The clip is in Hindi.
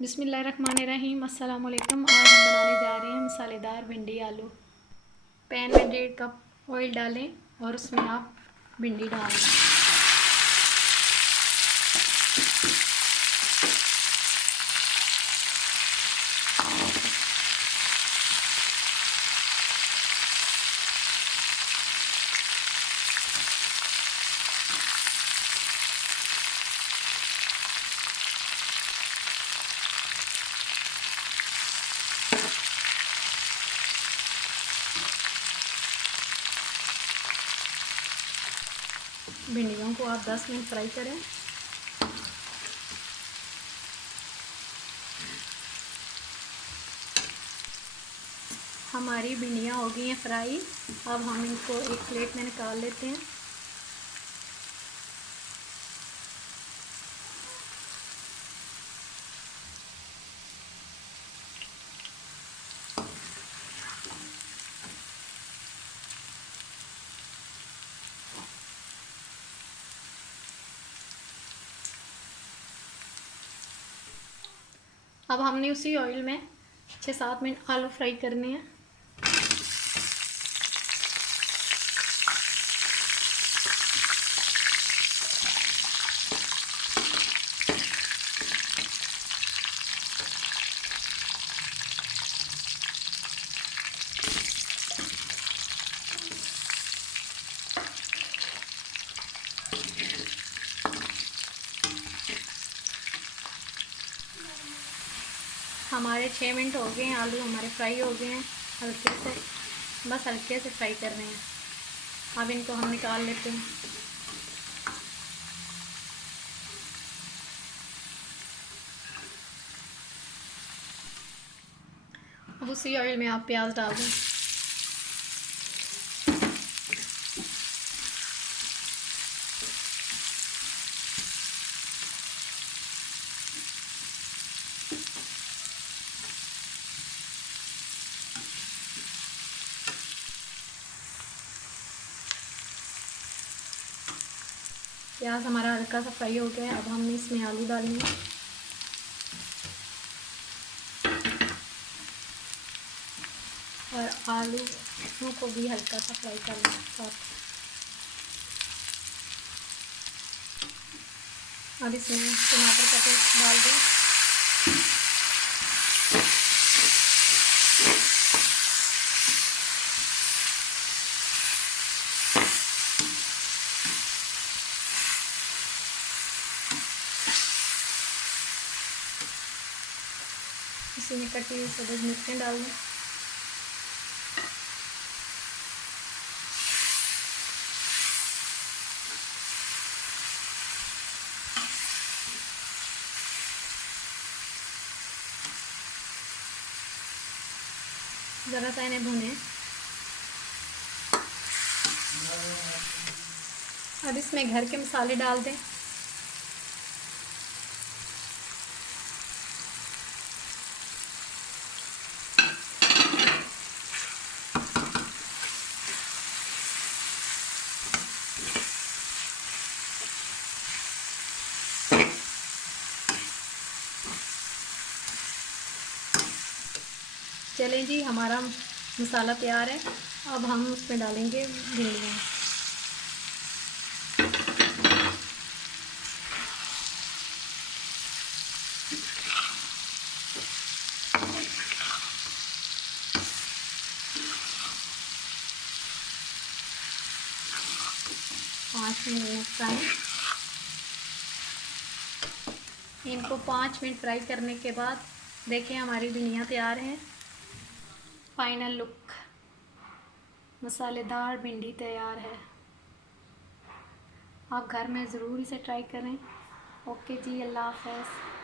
बिस्मिल्लाहिर्रहमानिर्रहीम। अस्सलाम वालेकुम। आज हम बनाने जा रहे हैं मसालेदार भिंडी आलू। पैन में 1.5 कप ऑयल डालें और उसमें आप भिंडी डाल दें। भिंडियों को आप 10 मिनट फ्राई करें। हमारी भिंडियाँ हो गई हैं फ्राई। अब हम इनको एक प्लेट में निकाल लेते हैं। अब हमने उसी ऑयल में 6-7 मिनट आलू फ्राई करने हैं। हमारे 6 मिनट हो गए हैं, आलू हमारे फ्राई हो गए हैं। हल्के से, बस हल्के से फ्राई करने हैं। अब इनको हम निकाल लेते हैं। अब उसी ऑयल में आप प्याज डाल दें। प्याज हमारा हल्का सा फ्राई हो गया है। अब हम इसमें आलू डालेंगे और आलू को भी हल्का सा फ्राई करना है। अब इसमें टमाटर का पेस्ट डाल दें। इसी में कटी हुई सब्ज़ मिर्चें डाल दें। ज़रा सा इन्हें भुनें। अब इसमें घर के मसाले डाल दें। चलें जी, हमारा मसाला तैयार है। अब हम उसमें डालेंगे भिंडियाँ। पाँच मिनट फ्राई। इनको 5 मिनट फ्राई करने के बाद देखें हमारी भिंडियाँ तैयार हैं। फाइनल लुक, मसालेदार भिंडी तैयार है। आप घर में ज़रूर इसे ट्राई करें। ओके जी, अल्लाह हाफ़िज़।